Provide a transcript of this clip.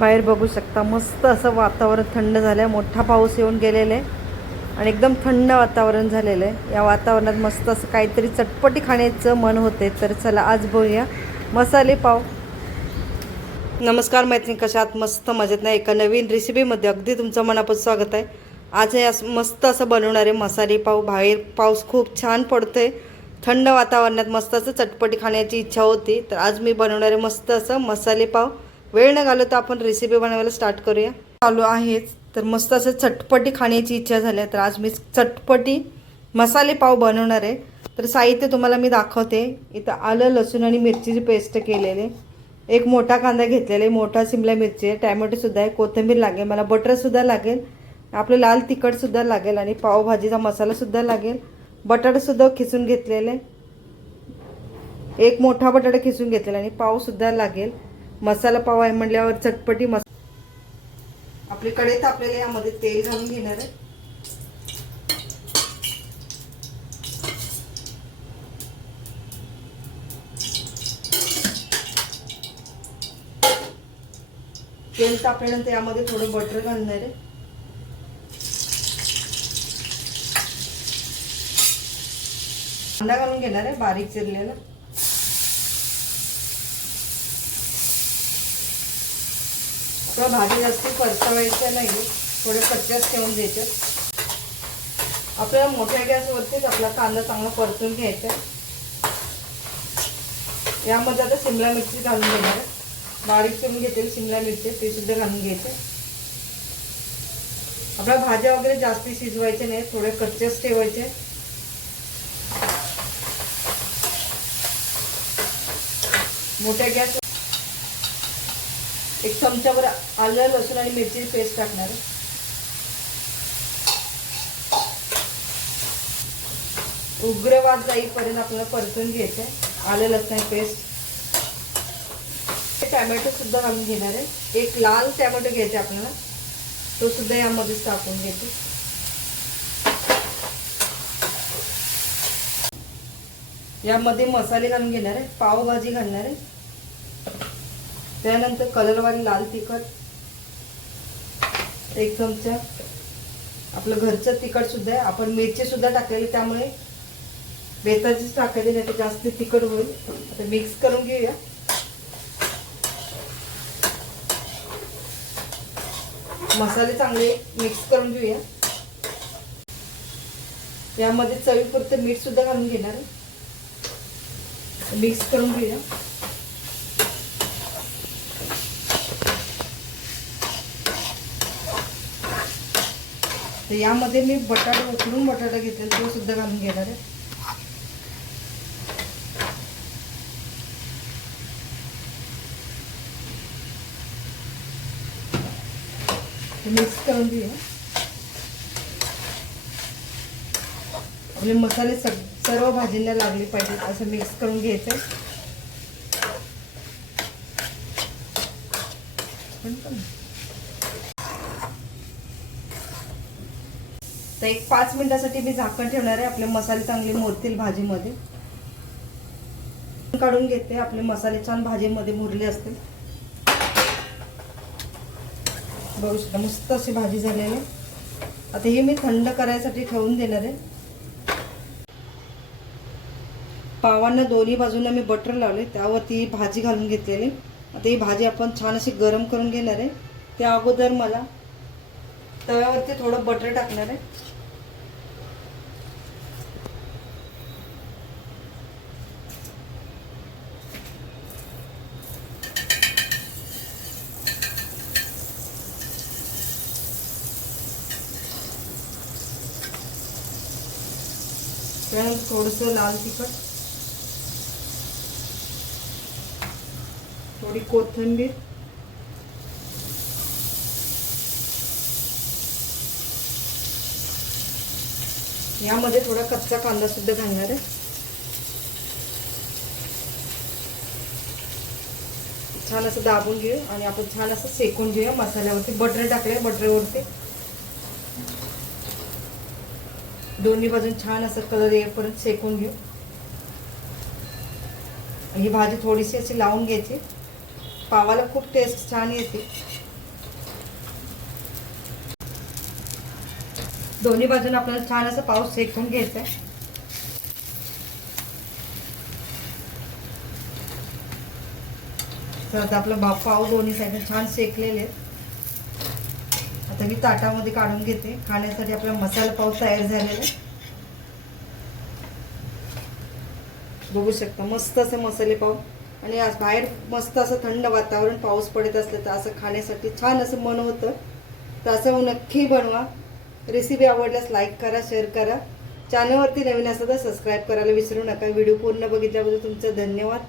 बाहेर बघू शकता मस्त असं वातावरण थंड झालं आहे. मोठा पाऊस येऊन गेलेला आहे आणि एकदम थंड वातावरण झालेलं आहे. या वातावरणात मस्त असं काहीतरी चटपटी खाण्याचं मन होते. तर चला आज बघूया मसाले पाव. नमस्कार मैत्रिणी, कशा आहात? मस्त मजेत नाही. एका नवीन रेसिपीमध्ये अगदी तुमचं मनापासून स्वागत आहे. आज हे मस्त असं बनवणारे मसाले पाव. बाहेर पाऊस खूप छान पडतोय, थंड वातावरणात मस्त असं चटपटी खाण्याची इच्छा होती. तर आज मी बनवणारे मस्त असं मसाले पाव. वेळ न घालवता आपण रेसिपी बनवायला स्टार्ट करूया. चालू आहेच तर मस्त असं चटपटी खाण्याची इच्छा झाली, तर आज मी चटपटी मसाले पाव बनवणार आहे. तर साहित्य तुम्हाला मी दाखवते. इथं आलं, लसूण आणि मिरचीची पेस्ट केलेले, एक मोठा कांदा घेतलेला, मोठा शिमला मिरची आहे, टॅमॅटोसुद्धा आहे, कोथिंबीर लागेल, मला बटरसुद्धा लागेल, आपलं लाल तिखटसुद्धा लागेल आणि पावभाजीचा मसालासुद्धा लागेल. बटाटासुद्धा खिसून घेतलेले, एक मोठा बटाटा खिसून घेतलेला आणि पावसुद्धा लागेल. मसाला पाव आहे म्हटल्यावर चटपटी आपली कढई तापलेली, यामध्ये तेल घालून घेणार आहे. तेल तापल्यानंतर यामध्ये थोडं बटर घालणार आहे. कांदा घालून घेणार आहे बारीक चिरलेला. आपलं भाजी जास्त परतवायचं नाही, थोडं कच्च्याच ठेवून द्यायचं. आपल्याला मोठ्या गॅसवरतीच आपला कांदा चांगला परतून घ्यायचा. यामध्ये आता शिमला मिरची घालून घेणार आहे. बारीक चिरून घेतलेली शिमला मिरची ते सुद्धा घालून घ्यायचे. आपल्या भाज्या वगैरे जास्ती शिजवायचे नाही, थोडे कच्चेच ठेवायचे. मोठ्या गॅस एक चमचाभर आलं, लसूण आणि मिरची पेस्ट टाकणार आहे. उग्र वास जाईपर्यंत आपल्याला परतून घ्यायचं आहे. आलं लसूण पेस्ट, टॅमॅटो सुद्धा घालून घेणार आहे. एक लाल टॅमॅटो घ्यायचा आपल्याला, तो सुद्धा यामध्येच टाकून घ्यायचे. यामध्ये मसाले घालून घेणार आहे, पावभाजी घालणार आहे. त्यानंतर कलरवाली लाल तिखट एक चमचा, आपलं घरचं तिखट सुद्धा आहे. आपण मिरची सुद्धा टाकलेली, त्यामुळे बेताचीच टाकायची, नाही तर जास्त तिखट होईल. आता मिक्स करून घेऊया. मसाले चांगले मिक्स करून घेऊया. यामध्ये चवीपुरतं मीठ सुद्धा घालून घेणार आहे. मिक्स करून घेऊया. तर यामध्ये मी बटाटा उकडून बटाटा घेतलेला, तो सुद्धा घालून घेणार आहे. मिक्स करून घेऊया. आपले मसाले सर्व भाजींना लागले पाहिजेत असं मिक्स करून घ्यायचं. तर एक 5 मिनिटासाठी मी झाकण ठेवणार आहे. आपले मसाले चांगले मुरतील भाजीमध्ये. काढून घेते. आपले मसाले छान भाजीमध्ये मुरले असतील. बघू शकता मस्त अशी भाजी झालेली आहे. आता ही मी थंड करायसाठी ठेवून देणार आहे. पावांना दोन्ही बाजूला मी बटर लावले, त्यावरती भाजी घालून घेतलेली. आता ही भाजी आपण छान अशी गरम करून घेणार आहे. त्या अगोदर मला तव्यावरती थोडं बटर टाकणार आहे. त्यानंतर थोडंसं लाल तिखट, थोडी कोथिंबीर, यामध्ये थोडा कच्चा कांदा सुद्धा घालणार आहे. छान असं दाबून घेऊ आणि आपण छान असं सेकून घेऊया. मसाल्यावरती बटर टाकले, बटरवरती दोन्ही बाजून छान असं कलर येईपर्यंत शेकून घेऊ. ही भाजी थोडीशी अशी लावून घ्यायची. पावाला खूप टेस्ट छान येते. दोन्ही बाजूने आपल्याला छान असं पाव शेकून घ्यायचं आहे. तर आता आपलं पाव दोन्ही साईडने छान शेकलेले आहेत. आता मी ताटामध्ये काढून घेते. खाण्यासाठी आपला मसाला पाव तयार झालेला आहे. बघू शकता मस्त असे मसाले पाव. आणि आज बाहेर मस्त असं थंड वातावरण, पाऊस पडत असलं तर असं खाण्यासाठी छान असं मन होतं. तर असं नक्की बनवा. रेसिपी आवडल्यास लाईक करा, शेअर करा. चॅनलवरती नवीन असेल तर सबस्क्राईब करायला विसरू नका. व्हिडिओ पूर्ण बघितल्याबद्दल तुमचं धन्यवाद.